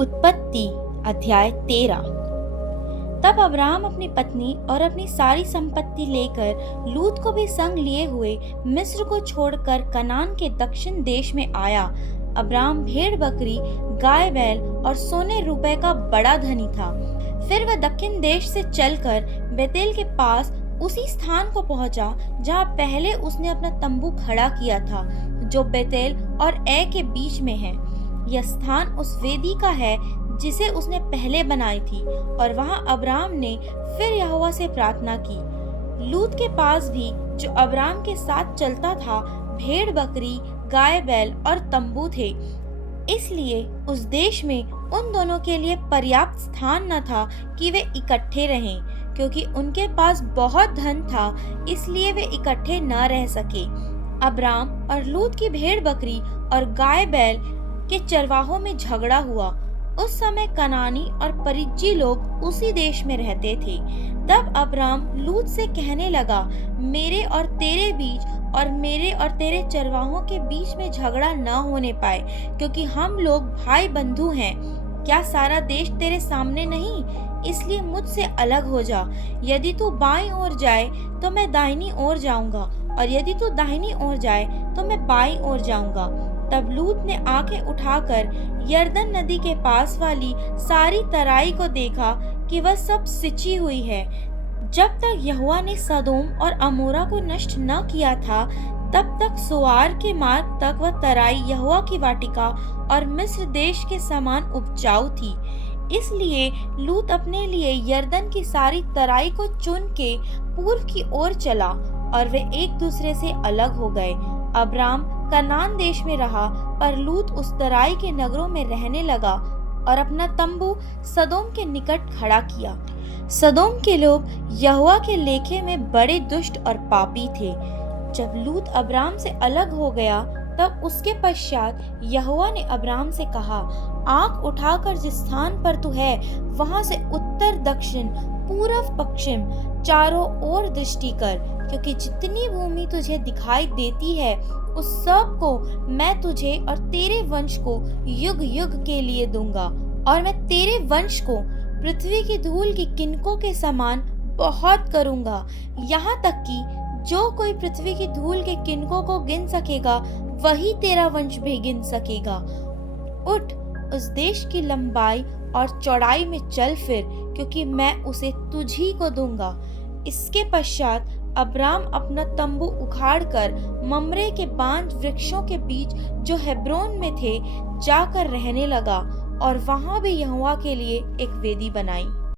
उत्पत्ति अध्याय 13। तब अब्राहम अपनी पत्नी और अपनी सारी संपत्ति लेकर लूत को भी संग लिए हुए मिस्र को छोड़कर कनान के दक्षिण देश में आया। अब्राहम भेड़ बकरी, गाय बैल और सोने रुपए का बड़ा धनी था। फिर वह दक्षिण देश से चलकर बेतेल के पास उसी स्थान को पहुंचा जहां पहले उसने अपना तंबू खड़ा किया था, जो बेतेल और ए के बीच में है। यह स्थान उस वेदी का है जिसे उसने पहले बनाई थी, और वहां अब्राहम ने फिर यहोवा से प्रार्थना की। लूत के पास भी, जो अब्राहम के साथ चलता था, भेड़ बकरी, गाय बैल और तंबू थे। इसलिए उस देश में उन दोनों के लिए पर्याप्त स्थान न था कि वे इकट्ठे रहें, क्योंकि उनके पास बहुत धन था, इसलिए वे इकट्ठे न रह सके। अब्राम और लूत की भेड़ बकरी और गाय बैल के चरवाहों में झगड़ा हुआ। उस समय कनानी और परिज्जी लोग उसी देश में रहते थे। तब अब्राम लूत से कहने लगा, मेरे और तेरे बीच और मेरे और तेरे चरवाहों के बीच में झगड़ा न होने पाए, क्योंकि हम लोग भाई बंधु हैं। क्या सारा देश तेरे सामने नहीं? इसलिए मुझसे अलग हो जा। यदि तू बाईं ओर जाए तो मैं दाहिनी ओर जाऊंगा, और यदि तू दाहिनी ओर जाए तो मैं बाईं ओर जाऊंगा। तब लूत ने आंखें उठाकर यरदन नदी के पास वाली सारी तराई को देखा कि वह सब सिंची हुई है। जब तक यहोवा ने सदोम और अमोरा को नष्ट न किया था, तब तक सुआर के मार्ग तक वह तराई यहोवा की वाटिका और मिस्र देश के समान उपजाऊ थी। इसलिए लूत अपने लिए यरदन की सारी तराई को चुन के पूर्व की ओर चला, और वे एक दूसरे से अलग हो गए। अब्राम कनान देश में रहा, पर लूत उस तराई के नगरों में रहने लगा और अपना तंबू सदोम के निकट खड़ा किया। सदोम के लोग यहोवा के लेखे में बड़े दुष्ट और पापी थे। जब लूत अब्राम से अलग हो गया, तब उसके पश्चात यहोवा ने अब्राम से कहा, आँख उठाकर जिस स्थान पर तू है, वहां से उत्तर दक्षिण पूरब पश्चिम चारों ओर दृष्टि कर, क्योंकि जितनी भूमि तुझे दिखाई देती है उस सब को मैं तुझे और तेरे वंश को युग युग के लिए दूंगा, और मैं तेरे वंश को पृथ्वी की धूल की किनकों के समान बहुत करूंगा, यहाँ तक कि जो कोई पृथ्वी की धूल के किनकों को गिन सकेगा, वही तेरा वंश भी गिन सकेगा। उठ, उस देश की लंबाई और चौड़ाई में चल फिर, क्योंकि मैं उसे तुझी को दूंगा। इसके पश्चात अब्राम अपना तंबू उखाड़कर ममरे के बांज वृक्षों के बीच, जो हेब्रोन में थे, जाकर रहने लगा, और वहां भी यहोवा के लिए एक वेदी बनाई।